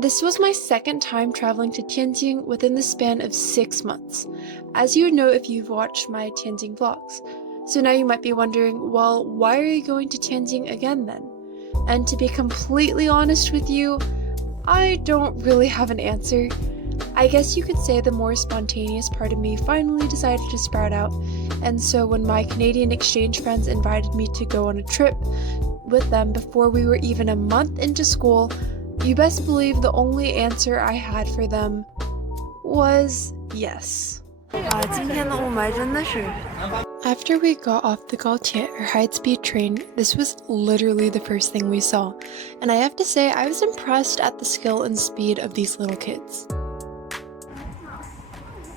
This was my second time traveling to Tianjin within the span of 6 months, as you would know if you've watched my Tianjin vlogs. So now you might be wondering, well, why are you going to Tianjin again then? And to be completely honest with you, I don't really have an answer. I guess you could say the more spontaneous part of me finally decided to sprout out, and so when my Canadian exchange friends invited me to go on a trip with them before we were even a month into school, you best believe the only answer I had for them was yes. After we got off the Gaotie or high-speed train, this was literally the first thing we saw, and I have to say I was impressed at the skill and speed of these little kids.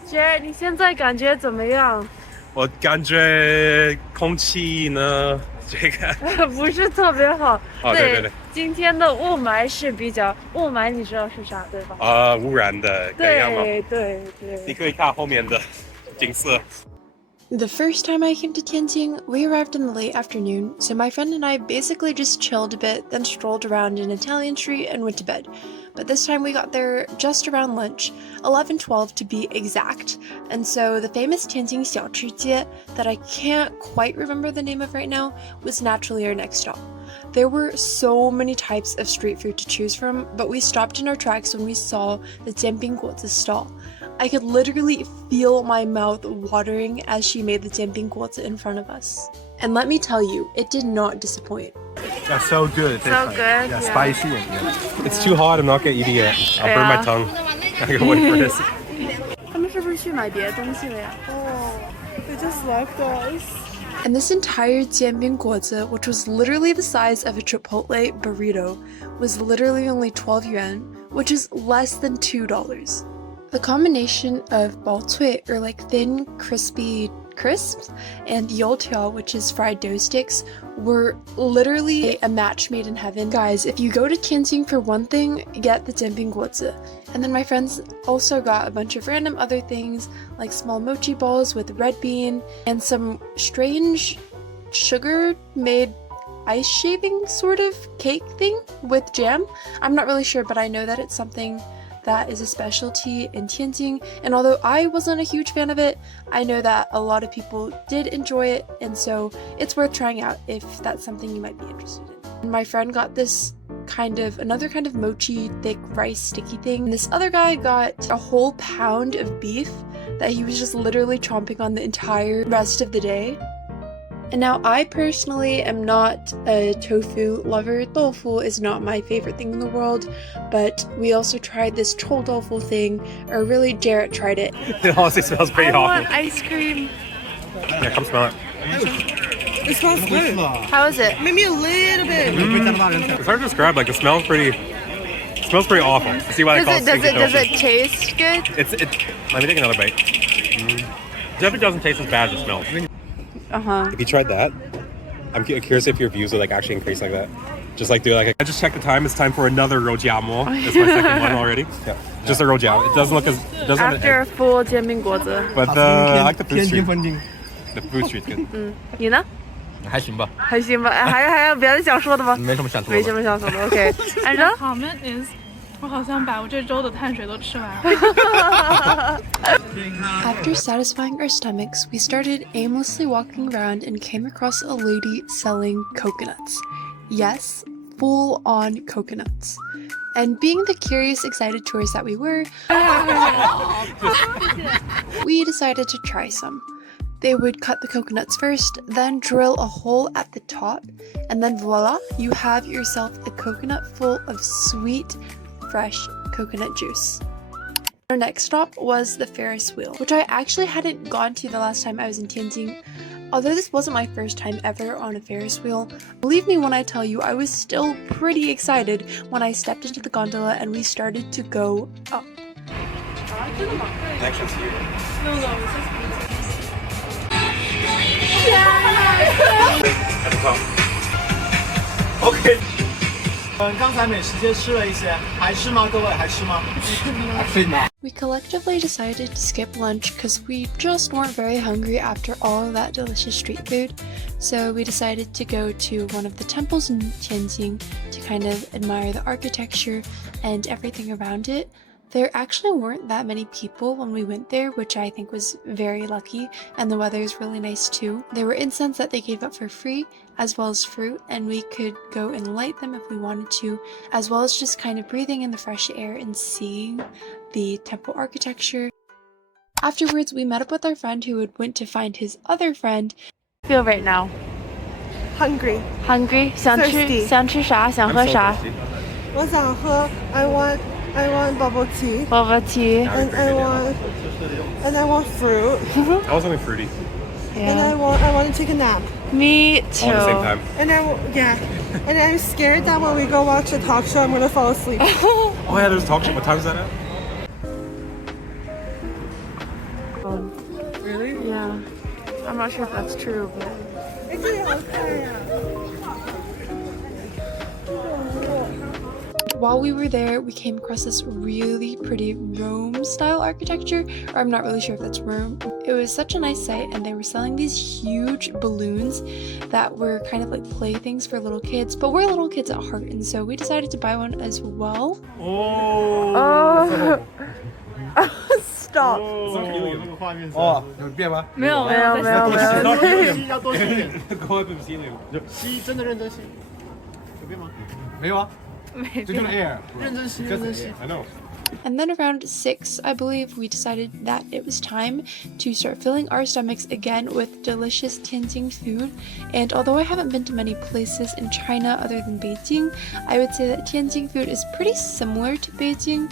姐，你现在感觉怎么样？我感觉空气呢，这个不是特别好。哦，对，今天的雾霾是比较，雾霾你知道是啥对吧？污染的，对。你可以看后面的景色。The first time I came to Tianjin, we arrived in the late afternoon, so my friend and I basically just chilled a bit, then strolled around an Italian street and went to bed. But this time we got there just around lunch, 11:12 to be exact, and so the famous Tianjin Xiaochijie, that I can't quite remember the name of right now, was naturally our next stop. There were so many types of street food to choose from, but we stopped in our tracks when we saw the jianbingguozi stall. I could literally feel my mouth watering as she made the jianbingguozi in front of us. And let me tell you, it did not disappoint. That's so good. So good. Yeah, spicy and yeah. It's too hot. I'm not gonna eat it yet. I'll burn my tongue. I gotta wait for this. 他们是不是去买别的东西了呀？ they just left us. And this entire jianbingguozi, which was literally the size of a Chipotle burrito, was literally only 12 yuan, which is less than $2. The combination of baocui, or like thin, crispy crisps, and youtiao, which is fried dough sticks, were literally a match made in heaven. Guys, if you go to Tianjin for one thing, get the jianbingguozi. And then my friends also got a bunch of random other things, like small mochi balls with red bean, and some strange sugar-made ice shaving sort of cake thing with jam. I'm not really sure, but I know that it's something that is a specialty in Tianjin, and although I wasn't a huge fan of it, I know that a lot of people did enjoy it, and so it's worth trying out if that's something you might be interested in. And my friend got this another kind of mochi thick rice sticky thing, and this other guy got a whole pound of beef that he was just literally chomping on the entire rest of the day. And now I personally am not a tofu lover. Tofu is not my favorite thing in the world, but we also tried this chou tofu thing, or really Jarrett tried it. It honestly smells pretty awful. I want ice cream. Yeah, come smell it. It smells good. How is it? Maybe a little bit. It's hard to describe. Like, it smells pretty awful. See why they call it sticky tofu. Does it taste good? Let me take another bite. It definitely doesn't taste as bad as it smells. If you tried that, I'm curious if your views would like actually increase like that. Just like do like I just checked the time. It's time for another rojiamo. It's my second one already. Yeah, just a rojiamo. It doesn't look as after a full jianbingguozi. But I like the food street. The food street's good. 你呢？还行吧。还行吧。还有别的想说的吗？没什么想说的。没什么想说的。OK。Angela? Comment is 我好像把我这周的碳水都吃完了。After satisfying our stomachs, we started aimlessly walking around and came across a lady selling coconuts. Yes, full-on coconuts. And being the curious, excited tourists that we were, we decided to try some. They would cut the coconuts first, then drill a hole at the top, and then voila, you have yourself a coconut full of sweet, fresh coconut juice. Our next stop was the Ferris wheel, which I actually hadn't gone to the last time I was in Tianjin. Although this wasn't my first time ever on a Ferris wheel, believe me when I tell you I was still pretty excited when I stepped into the gondola and we started to go up. Connections here. At the top. Okay. 刚才美食街吃了一些，还吃吗？各位还吃吗？还吃吗？ We collectively decided to skip lunch because we just weren't very hungry after all of that delicious street food. So we decided to go to one of the temples in Tianjin to kind of admire the architecture and everything around it. There actually weren't that many people when we went there, which I think was very lucky, and the weather is really nice too. There were incense that they gave out for free, as well as fruit, and we could go and light them if we wanted to, as well as just kind of breathing in the fresh air and seeing the temple architecture. Afterwards, we met up with our friend who went to find his other friend. Feel right now. Hungry. Hungry? 想吃啥？想喝啥？我想喝 I want bubble tea. Bubble tea. And I want fruit. I was only fruity. And I want to take a nap. Me too. All at the same time. And I'm scared that when we go watch a talk show, I'm gonna fall asleep. Oh yeah, there's a talk show. What time is that at? Really? Yeah. I'm not sure if that's true, but... While we were there, we came across this really pretty Rome-style architecture, or I'm not really sure if that's Rome. It was such a nice sight, and they were selling these huge balloons that were kind of like playthings for little kids, but we're little kids at heart, and so we decided to buy one as well. Oh! Stop. Oh, 有变吗？没有。要多吸一点， Go up and see him. 吸真的认真吸，有变吗？没有啊，就用 air， 认真吸，认真吸。 I know. And then around 6, I believe, we decided that it was time to start filling our stomachs again with delicious Tianjin food. And although I haven't been to many places in China other than Beijing, I would say that Tianjin food is pretty similar to Beijing.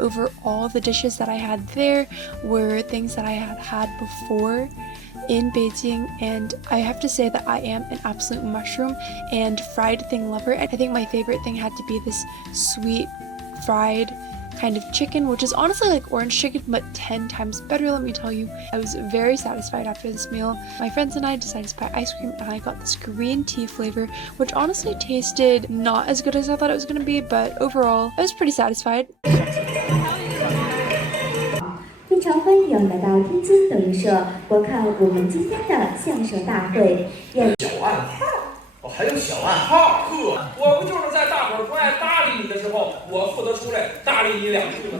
Overall, the dishes that I had there were things that I had had before in Beijing, and I have to say that I am an absolute mushroom and fried thing lover. I think my favorite thing had to be this sweet fried kind of chicken, which is honestly like orange chicken but 10 times better, let me tell you. I was very satisfied after this meal. My friends and I decided to buy ice cream, and I got this green tea flavor, which honestly tasted not as good as I thought it was going to be, but overall I was pretty satisfied. 非常欢迎来到天津德云社观看我们今天的相声大会。小暗号，我还有小暗号，呵，我不就是在大伙儿不爱搭理你的时候，我负责出来搭理你两句吗？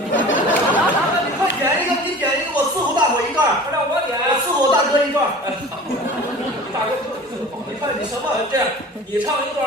你快点一个，你点一个，我伺候大伙一段。不让我点，我伺候大哥一段。你大哥不是你伺候，你看你什么？这样，你唱一段